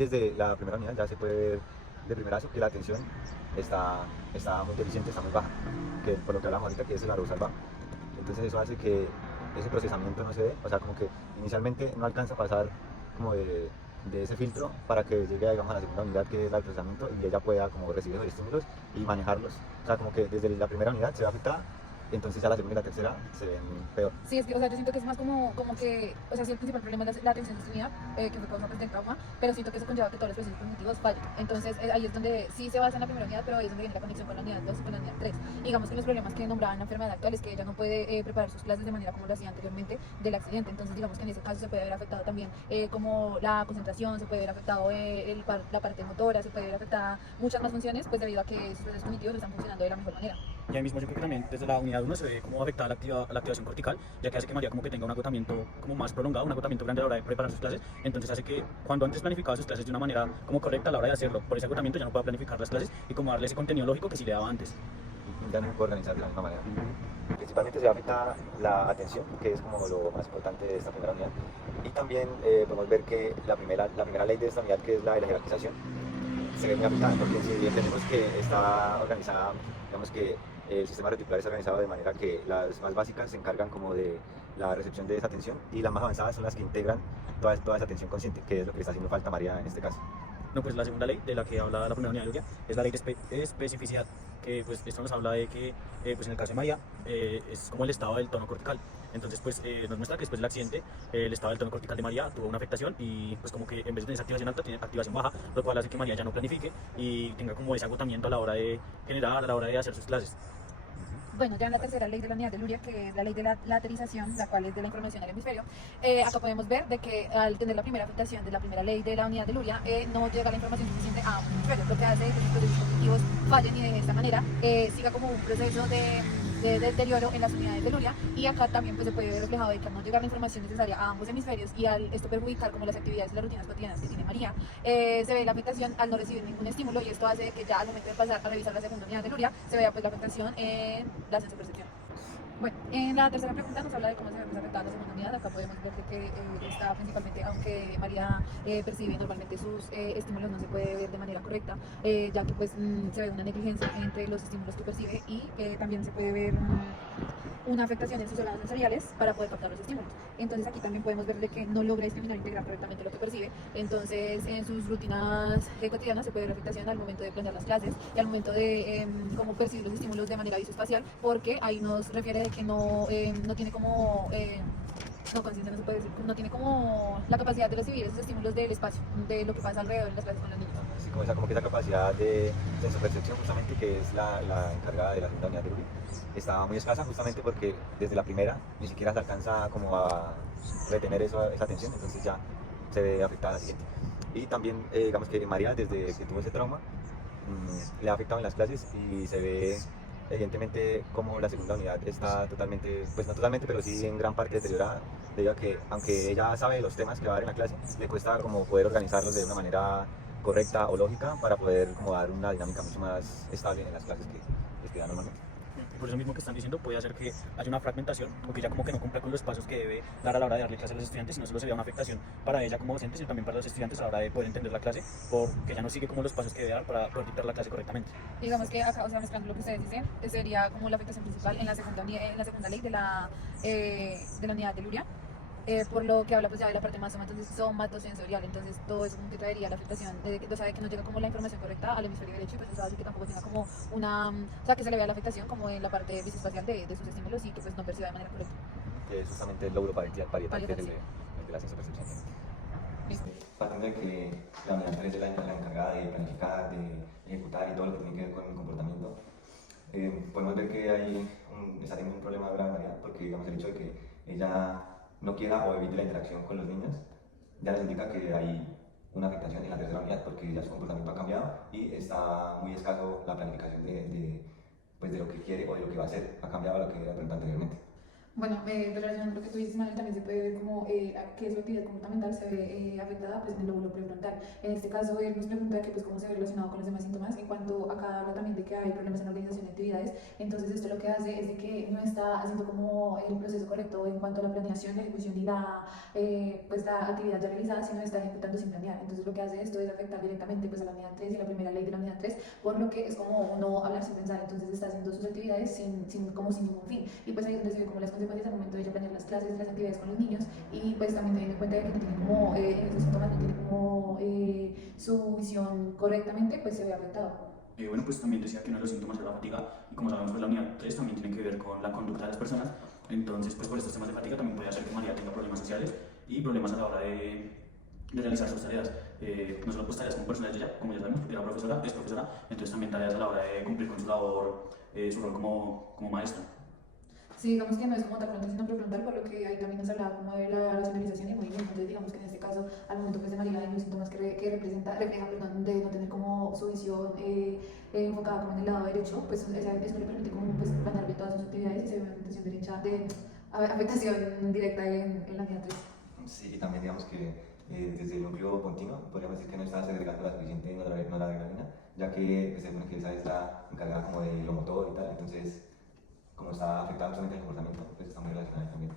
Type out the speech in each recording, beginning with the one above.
Desde la primera unidad ya se puede ver de primerazo que la atención está muy deficiente, está muy baja, que por lo que hablamos ahorita que es el arousal bajo. Entonces eso hace que ese procesamiento no se dé, o sea, como que inicialmente no alcanza a pasar como de ese filtro para que llegue, digamos, a la segunda unidad que es la del procesamiento y ella pueda como recibir esos estímulos y manejarlos. O sea, como que desde la primera unidad se ve afectada, entonces ya la segunda y la tercera se ven peor. Sí, es que, o sea, yo siento que es más como que, o sea, sí, el principal problema es la atención sostenida, que fue causa pues, del trauma, pero siento que eso conlleva que todos los procesos cognitivos fallen. Entonces, ahí es donde sí se basa en la primera unidad, pero ahí es donde viene la conexión con la unidad 2 y con la unidad 3. Digamos que los problemas que nombraban la enfermedad actual es que ella no puede preparar sus clases de manera como lo hacía anteriormente del accidente. Entonces, digamos que en ese caso se puede haber afectado también como la concentración, se puede haber afectado la parte motora, se puede haber afectado muchas más funciones, pues debido a que sus procesos cognitivos no están funcionando de la mejor manera. Y ahí mismo yo creo que también desde la unidad 1 se ve como afectada la activación cortical, ya que hace que María como que tenga un agotamiento como más prolongado, un agotamiento grande a la hora de preparar sus clases. Entonces hace que cuando antes planificaba sus clases de una manera como correcta a la hora de hacerlo, por ese agotamiento ya no pueda planificar las clases y como darle ese contenido lógico que sí le daba antes. Ya no se puede organizar de la misma manera. Principalmente se afecta la atención, que es como lo más importante de esta primera unidad. Y también podemos ver que la primera ley de esta unidad, que es la de la jerarquización, se ve muy afectada, porque si entendemos que está organizada, digamos que el sistema reticular está organizado de manera que las más básicas se encargan como de la recepción de esa atención y las más avanzadas son las que integran toda esa atención consciente, que es lo que le está haciendo falta a María en este caso. No, pues la segunda ley de la que habla la primera unidad de Luria es la ley de especificidad, que pues esto nos habla de que pues en el caso de María es como el estado del tono cortical. Entonces pues nos muestra que después del accidente el estado del tono cortical de María tuvo una afectación y pues como que en vez de tener esa activación alta tiene activación baja, lo cual hace que María ya no planifique y tenga como ese agotamiento a la hora de generar, a la hora de hacer sus clases. Bueno, ya en la tercera ley de la unidad de Luria, que es la ley de la laterización, la cual es de la información al hemisferio, acá podemos ver de que al tener la primera afectación de la primera ley de la unidad de Luria, no llega la información suficiente a ambos hemisferios, lo que hace que los procesos cognitivos fallen y de esta manera siga como un proceso de deterioro en las unidades de Luria, y acá también pues, se puede ver reflejado de que al no llegar la información necesaria a ambos hemisferios y al esto perjudicar como las actividades y las rutinas cotidianas que tiene María, se ve la afectación al no recibir ningún estímulo, y esto hace que ya al momento de pasar a revisar la segunda unidad de Luria se vea pues la afectación en la sensopercepción. Bueno, en la tercera pregunta nos habla de cómo se ve pues, afectada la segunda unidad. Acá podemos ver que está principalmente, aunque María percibe normalmente sus estímulos, no se puede ver de manera correcta, ya que pues se ve una negligencia entre los estímulos que percibe, y también se puede ver una afectación en sus órganos sensoriales para poder captar los estímulos. Entonces aquí también podemos ver de que no logra discriminar e integrar correctamente lo que percibe. Entonces en sus rutinas cotidianas se puede ver afectación al momento de planear las clases y al momento de cómo percibir los estímulos de manera visoespacial, porque ahí nos refiere de que no tiene como no conciencia, no se puede decir, no tiene como la capacidad de recibir esos estímulos del espacio, de lo que pasa alrededor en las clases con los niños. Así como que esa capacidad de sensopercepción, justamente, que es la encargada de la segunda unidad de Uri, está muy escasa, justamente porque desde la primera ni siquiera se alcanza como a retener esa atención, entonces ya se ve afectada la siguiente. Y también, digamos que María, desde que tuvo ese trauma, le ha afectado en las clases y se ve evidentemente como la segunda unidad está totalmente, pues no totalmente, pero sí en gran parte deteriorada, debido a que aunque ella sabe los temas que va a dar en la clase, le cuesta como poder organizarlos de una manera correcta o lógica para poder como dar una dinámica mucho más estable en las clases que da normalmente. Por eso mismo que están diciendo puede hacer que haya una fragmentación o que ella como que no cumple con los pasos que debe dar a la hora de darle clase a los estudiantes, y no solo se vea una afectación para ella como docente, sino también para los estudiantes a la hora de poder entender la clase, porque ella no sigue como los pasos que debe dar para poder dictar la clase correctamente. Digamos que acá, o sea, mezclando lo que ustedes dicen, sería como la afectación principal en la segunda ley de la unidad de Luria, por lo que habla pues ya de la parte más somatosensorial. Entonces todo eso como que traería la afectación o sea, de que no llega como la información correcta al hemisferio derecho, y pues eso hace que tampoco tenga como o sea, que se le vea la afectación como en la parte visoespacial de sus estímulos, y que pues no perciba de manera correcta. Que es justamente el lóbulo parietal, que es Parietal, sí. el de la sensopercepción. Listo. Partiendo de que la unidad 3 es la encargada de planificar, de ejecutar y todo lo que tiene que ver con el comportamiento, podemos ver que está teniendo un problema grave María, porque digamos el hecho de que ella no quiera o evite la interacción con los niños ya les indica que hay una afectación en la tercera unidad, porque ya su comportamiento ha cambiado y está muy escaso la planificación pues de lo que quiere o de lo que va a hacer, ha cambiado a lo que era anteriormente. Bueno, relacionando lo que tú dices, Manuel, también se puede ver como que su actividad comportamental se ve afectada pues, en el lóbulo prefrontal. En este caso, él nos pregunta que, pues, cómo se ve relacionado con los demás síntomas. En cuanto acá habla también de que hay problemas en la organización de actividades, entonces esto lo que hace es de que no está haciendo como el proceso correcto en cuanto a la planeación, la ejecución y pues, la actividad ya realizada, sino está ejecutando sin planear. Entonces lo que hace esto es afectar directamente pues, a la unidad 3 y la primera ley de la unidad 3, por lo que es como no hablar sin pensar. Entonces está haciendo sus actividades como sin ningún fin. Y pues ahí es donde se ve como las consecuencias al momento de ella planear las clases, las actividades con los niños, y pues también teniendo en cuenta de que no tiene como, en esos síntomas no tiene como su visión correctamente, pues se ve afectado. Bueno, pues también decía que uno de los síntomas era la fatiga, y como sabemos, pues la unidad 3 también tiene que ver con la conducta de las personas. Entonces, pues por estos temas de fatiga también puede hacer que María tenga problemas sociales y problemas a la hora de realizar sus tareas. No solo pues tareas como personales de ella, como ya sabemos, porque era profesora, es profesora, entonces también tareas a la hora de cumplir con su labor, su rol como maestra. Sí, digamos que no es como tal frontal, sino prefrontal, por lo que ahí también nos hablaba como de la racionalización y el movimiento. Entonces, digamos que en este caso, al momento pues, de María hay unos síntomas que refleja, perdón, de no tener como su visión enfocada como en el lado derecho, pues eso le permite como pues, planear bien todas sus actividades y se ve una afectación derecha, afectación directa en la unidad 3. Sí, y también digamos que desde el núcleo continuo podríamos decir que no está segregando la suficiente noradrenalina, ya que pues, se supone que esa es la encargada como de lo motor y tal, entonces como está afectado solamente el comportamiento, pues está muy relacionado ahí también.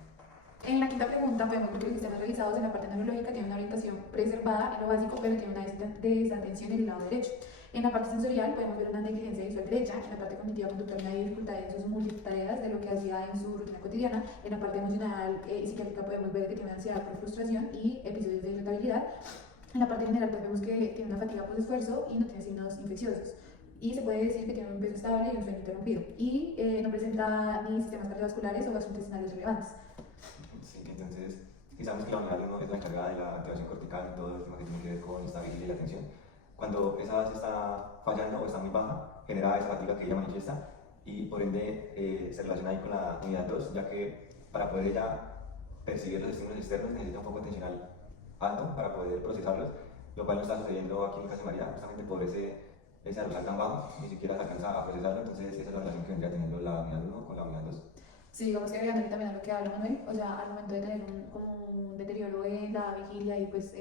En la quinta pregunta podemos ver que los sistemas realizados en la parte neurológica tienen una orientación preservada en lo básico, pero tienen una desatención en el lado derecho. En la parte sensorial podemos ver una negligencia visual derecha, en la parte cognitiva conductual una dificultad en sus multitareas de lo que hacía en su rutina cotidiana, en la parte emocional y psiquiátrica podemos ver que tiene ansiedad por frustración y episodios de irritabilidad. En la parte general pues vemos que tiene una fatiga por esfuerzo y no tiene signos infecciosos. Y se puede decir que tiene un peso estable y un sueño interrumpido. Y no presenta ni sistemas cardiovasculares o gastrointestinales relevantes. Sí, entonces, y sabemos que la unidad 1 es la encargada de la activación cortical y todo el tema que tiene que ver con esta vigilia y la atención. Cuando esa base está fallando o está muy baja, genera esa fatiga que ella manifiesta y por ende se relaciona ahí con la unidad 2, ya que para poder ella percibir los estímulos externos necesita un foco atencional alto para poder procesarlos, lo cual no está sucediendo aquí en el caso de María, justamente por ese arousal tan bajo, ni siquiera se alcanza a procesarlo, entonces esa es la relación que vendría teniendo la unidad 1 con la unidad 2. Sí, digamos que agregando también a lo que habla Manuel, o sea, al momento de tener como un deterioro en la vigilia y pues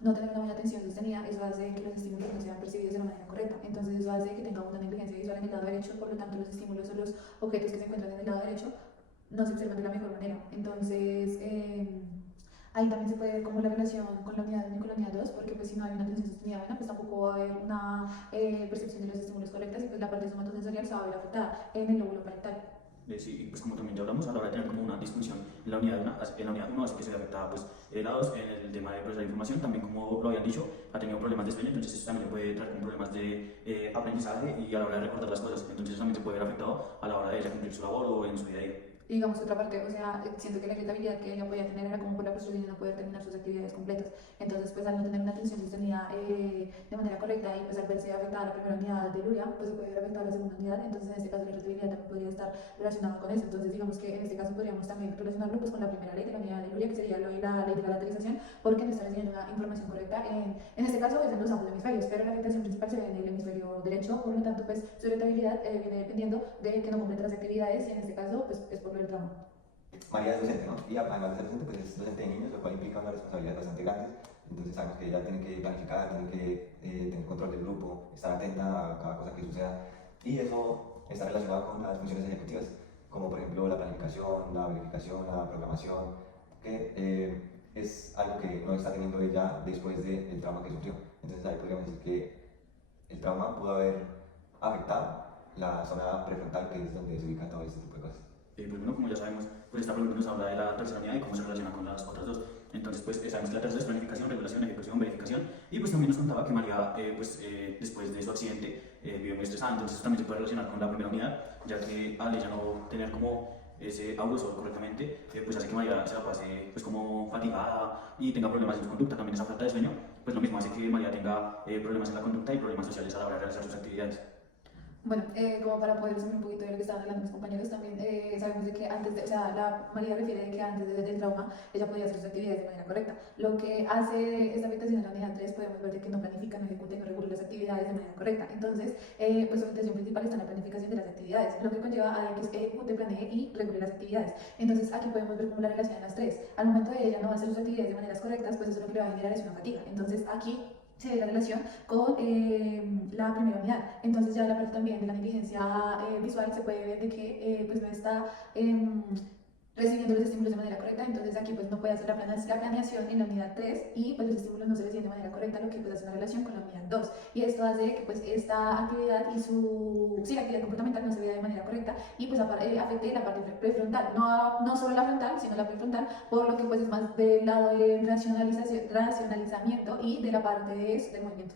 no tener una buena atención sostenida, eso hace que los estímulos no sean percibidos de la manera correcta. Entonces eso hace que tenga una negligencia visual en el lado derecho, por lo tanto los estímulos o los objetos que se encuentran en el lado derecho no se observan de la mejor manera. Entonces ahí también se puede ver como la relación con la unidad 1 y con la unidad 2, porque pues si no hay una atención sostenida buena, pues tampoco va a haber una percepción de los estímulos correctas y pues la parte somatosensorial se va a ver afectada en el lóbulo parental. Sí, y pues como también ya hablamos, a la hora de tener como una disfunción en la unidad 1, así que se ve afectada pues, la 2 en el tema de procesar información, también como lo habían dicho, ha tenido problemas de sueño, entonces eso también le puede traer como problemas de aprendizaje y a la hora de recordar las cosas, entonces eso también se puede ver afectado a la hora de ella cumplir su labor o en su día a día. Y digamos otra parte, o sea, siento que la irritabilidad que ella podía tener era como por la frustración de no poder terminar sus actividades completas. Entonces, pues al no tener una atención sostenida de manera correcta y pues al verse afectada la primera unidad de Luria, pues se puede ver afectada la segunda unidad. Entonces, en este caso, la irritabilidad también podría estar relacionada con eso. Entonces, digamos que en este caso podríamos también relacionarlo pues con la primera ley de la unidad de Luria, que sería la ley de la lateralización, porque no está recibiendo una información correcta. En este caso, es en los ambos hemisferios, pero la afectación principal se ve en el hemisferio derecho, por lo tanto, pues su irritabilidad viene dependiendo de que no complete las actividades y en este caso, pues es por el trauma. María es docente, ¿no? Y además de ser docente, pues es docente de niños, lo cual implica una responsabilidad bastante grande. Entonces sabemos que ella tiene que planificar, tiene que tener control del grupo, estar atenta a cada cosa que suceda. Y eso está relacionado con las funciones ejecutivas, como por ejemplo la planificación, la verificación, la programación, que es algo que no está teniendo ella después del trauma que sufrió. Entonces ahí podríamos decir que el trauma pudo haber afectado la zona prefrontal, que es donde se ubica todo este tipo de cosas. Pues bueno, como ya sabemos, pues esta pregunta nos habla de la tercera unidad y cómo se relaciona con las otras dos. Entonces, pues sabemos que la tercera es planificación, regulación, ejecución, verificación. Y pues también nos contaba que María, después de su accidente, vivió muy estresada. Entonces, eso también se puede relacionar con la primera unidad, ya que al ella no tener como ese abuso correctamente, pues hace que María se la pase pues como fatigada y tenga problemas en su conducta. También esa falta de sueño, pues lo mismo hace que María tenga problemas en la conducta y problemas sociales a la hora de realizar sus actividades. Bueno, como para poder resumir un poquito de lo que estaban hablando mis compañeros, también sabemos de que antes de, o sea, la María refiere de que antes del trauma ella podía hacer sus actividades de manera correcta. Lo que hace esta afectación en la unidad 3 podemos ver de que no planifica, no ejecuta y no regula las actividades de manera correcta. Entonces, pues su orientación principal está en la planificación de las actividades, lo que conlleva a que ejecute, planee y regule las actividades. Entonces, aquí podemos ver cómo la relación de las tres. Al momento de ella no hacer sus actividades de maneras correctas, pues eso lo que le va a generar es una fatiga. Entonces, aquí se ve la relación con la primera unidad. Entonces ya la parte también de la negligencia visual se puede ver de que pues no está recibiendo los estímulos de manera correcta, entonces aquí pues no puede hacer la planeación en la unidad 3 y pues los estímulos no se reciben de manera correcta, lo que pues hace una relación con la unidad 2 y esto hace que pues esta actividad y la actividad comportamental no se vea de manera correcta y pues afecte la parte prefrontal, no solo la frontal sino la prefrontal, por lo que pues es más del lado de racionalizamiento y de la parte del movimiento.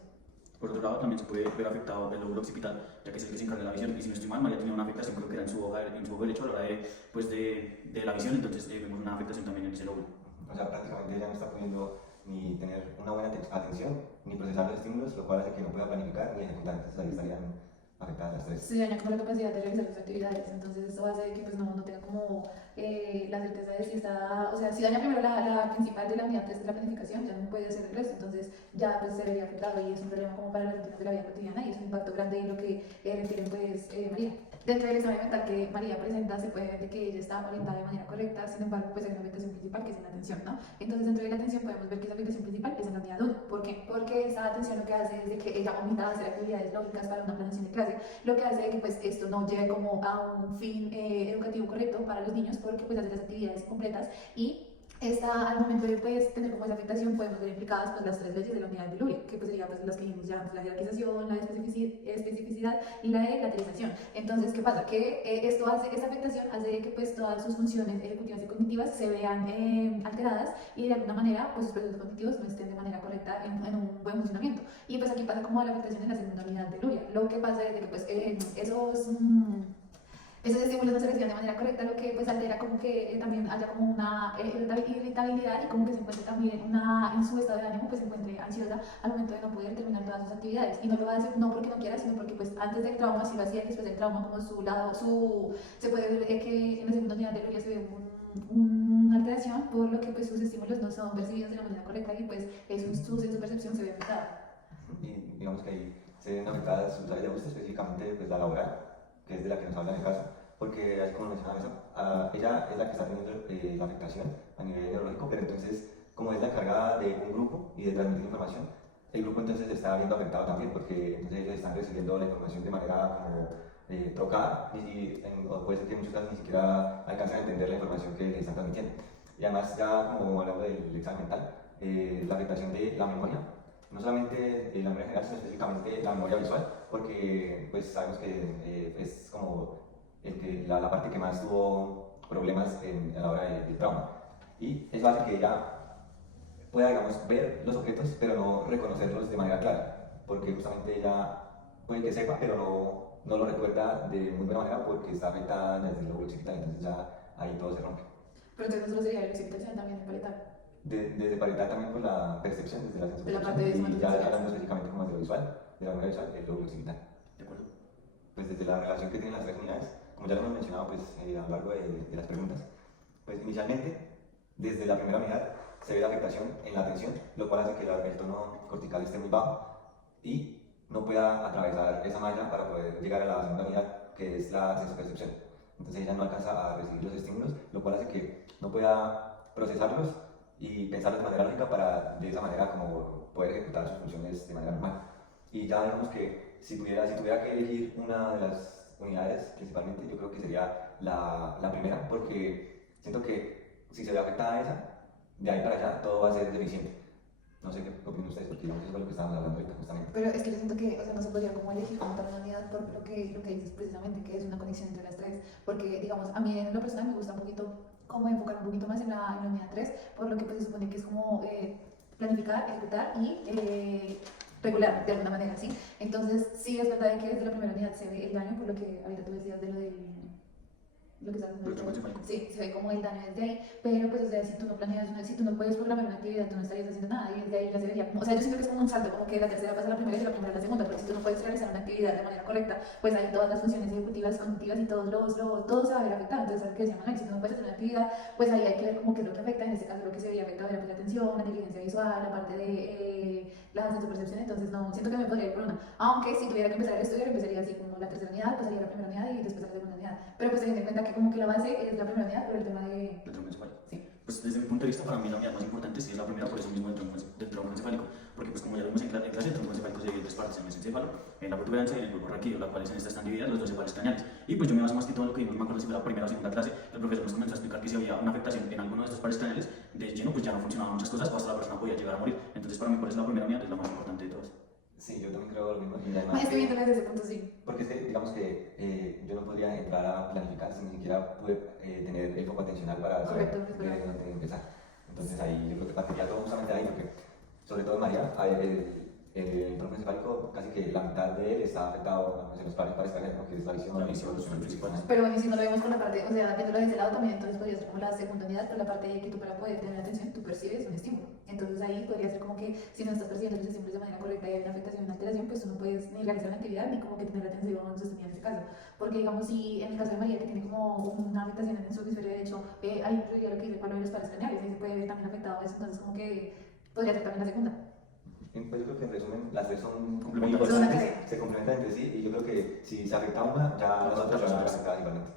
Por otro lado, también se puede ver afectado el lóbulo occipital, ya que es el que se encarga de la visión. Y si no estoy mal, María tenía una afectación, creo que era en su ojo derecho a la hora de la visión, entonces vemos una afectación también en ese lóbulo. O sea, prácticamente ella no está pudiendo ni tener una buena atención, ni procesar los estímulos, lo cual hace que no pueda planificar ni ejecutar. Entonces ahí estarían afectadas las tres. Se daña como la capacidad de realizar sus actividades, entonces esto hace que pues no tenga como la certeza de si está, o sea, si daña primero la principal de la unidad 3 de la planificación, ya no puede hacer el resto, entonces ya pues se vería afectado y es un problema como para las rutinas de la vida cotidiana y es un impacto grande en lo que refieren pues María. Dentro del examen mental que María presenta se puede ver de que ella está orientada de manera correcta, sin embargo pues hay una afectación principal que es en la atención, ¿no? Entonces dentro de la atención podemos ver que esa afectación principal es en la unidad 1. ¿Por qué? Porque esa atención lo que hace es de que ella omita hacer actividades lógicas para una planeación de clase, lo que hace que pues esto no lleve como a un fin educativo correcto para los niños porque pues hace las actividades completas y al momento de pues, tener como esa afectación podemos ver implicadas pues, las tres leyes de la unidad de Luria, que pues serían pues, las que vimos ya, pues, la jerarquización, la especificidad y la de lateralización. Entonces, ¿qué pasa? Que esta afectación hace que pues, todas sus funciones ejecutivas y cognitivas se vean alteradas y de alguna manera pues, sus procesos cognitivos no estén de manera correcta en un buen funcionamiento. Y pues aquí pasa como la afectación en la segunda unidad de Luria. Lo que pasa es que pues, esos estímulos no se reciben de manera correcta, lo que pues altera como que también haya como una irritabilidad y como que se encuentre también en su estado de ánimo, pues se encuentre ansiosa al momento de no poder terminar todas sus actividades. Y no lo hace no porque no quiera, sino porque pues antes del trauma sí lo hacía y después del trauma como se puede ver que en la segunda unidad de Luria se ve una alteración por lo que pues sus estímulos no son percibidos de la manera correcta y pues su percepción se ve afectada. Y digamos que ahí se ven afectadas sus áreas de gusto, específicamente pues la laboral, que es de la que nos habla en el caso, porque así como mencionaba eso, ella es la que está teniendo la afectación a nivel neurológico, pero entonces como es la encargada de un grupo y de transmitir información, el grupo entonces está viendo afectado también, porque entonces ellos están recibiendo la información de manera como trocada, o puede ser que en muchos casos ni siquiera alcanzan a entender la información que les están transmitiendo. Y además ya como hablando del examen mental, la afectación de la memoria, no solamente la memoria general, sino específicamente la memoria visual, porque pues sabemos que es como la parte que más tuvo problemas a la hora del trauma. Y eso hace que ella pueda, digamos, ver los objetos, pero no reconocerlos de manera clara, porque justamente ella puede que sepa, pero no lo recuerda de muy buena manera porque está afectada desde el lóbulo occipital, entonces ya ahí todo se rompe. Pero entonces no solo sería la occipital, también el paletal. Desde parital también por la percepción, desde la De la sensación, parte de y ya hablando específicamente como de lo visual, de la memoria visual, el lóbulo occipital. ¿De acuerdo? Pues desde la relación que tienen las tres unidades, como ya lo hemos mencionado pues, a lo largo de las preguntas, pues inicialmente, desde la primera unidad, se ve la afectación en la atención, lo cual hace que el tono cortical esté muy bajo y no pueda atravesar esa malla para poder llegar a la segunda unidad, que es la sensopercepción. Entonces ella no alcanza a recibir los estímulos, lo cual hace que no pueda procesarlos y pensarlos de manera lógica para de esa manera como poder ejecutar sus funciones de manera normal. Y ya digamos que si tuviera que elegir una de las unidades principalmente, yo creo que sería la primera, porque siento que si se ve afectada esa, de ahí para allá todo va a ser deficiente. No sé qué opinan ustedes, porque digamos eso es lo que estábamos hablando ahorita justamente. Pero es que yo siento que, o sea, no se podría como elegir como tal una unidad por lo que dices precisamente, que es una conexión entre las tres, porque digamos, a mí en lo personal me gusta un poquito como enfocar un poquito más en la unidad 3, por lo que pues se supone que es como planificar, ejecutar y regular de alguna manera, ¿sí? Entonces, sí es verdad que desde la primera unidad se ve el daño, por lo que ahorita tú decías de lo del... Lo que estás haciendo. Sí, se ve como el daño desde ahí, pero pues o sea, si tú no planeas, si tú no puedes programar una actividad, tú no estarías haciendo nada y desde ahí ya se vería como, o sea, yo siento que es como un salto, como que la tercera pasa a la primera y la primera a la segunda, porque si tú no puedes realizar una actividad de manera correcta, pues ahí todas las funciones ejecutivas, cognitivas y todo se va a ver afectado. Entonces, lo que decía Manuel, si tú no puedes hacer una actividad, pues ahí hay que ver como qué es lo que afecta, en este caso lo que se veía afectado era pues, la atención, la negligencia visual, la parte de en su percepción, entonces no, siento que me podría ir por una. Aunque si tuviera que empezar a estudiar, empezaría así como la tercera unidad, pasaría a la primera unidad y después a la segunda unidad. Pero pues teniendo en cuenta que como que la base es la primera unidad por el tema de... del tronco encefálico. Sí. Pues desde mi punto de vista, para mí la unidad más importante sí es la primera, por eso mismo del tronco encefálico, porque pues como ya lo vimos en clase, el tronco encefálico se divide en tres partes, en el mesencéfalo, en la protuberancia y en el bulbo raquídeo, las cuales en esta están divididas los dos cefales craneales. Y pues yo me baso más que todo en lo que vimos, no me acuerdo si fue la primera o segunda clase, el profesor nos comenzó a explicar que si había una afectación en alguno de estos pares craneales, de lleno pues ya no funcionaban muchas cosas o hasta la persona podía llegar a morir. Entonces para mí por eso la primera unidad es la más importante de todas. Sí, yo también creo lo mismo. Y además Estoy viendo desde ese punto, sí. porque es que, digamos que yo no podría entrar a planificar si ni siquiera pude tener el foco atencional para saber Correcto, es verdad. de dónde empezar. Entonces ahí yo creo que partiría todo justamente ahí, porque sobre todo en María, el tronco encefálico, casi que la mitad de él está afectado en los pares craneales, porque es la visión, La visión, los principales. Pero bueno, y si no lo vemos por la parte, o sea, viéndolo de ese lado también, entonces podría ser como la segunda unidad, por la parte de que tú para poder tener atención, tú percibes un estímulo. Entonces ahí podría ser como que si no estás percibiendo los estímulos de manera correcta y hay una afectación, una alteración, pues tú no puedes ni realizar la actividad ni como que tener atención sostenida en ese caso. Porque digamos, si en el caso de María, que tiene como una afectación en su hemisferio derecho, hay un lo que dice cuál de los pares craneales, y se puede ver también afectado a eso, entonces como que podría ser también la segunda. Pues yo creo que en resumen las tres son muy Complementarias. importantes, se complementan entre sí y yo creo que si se afecta una, ya las otras se van a ver afectadas igualmente.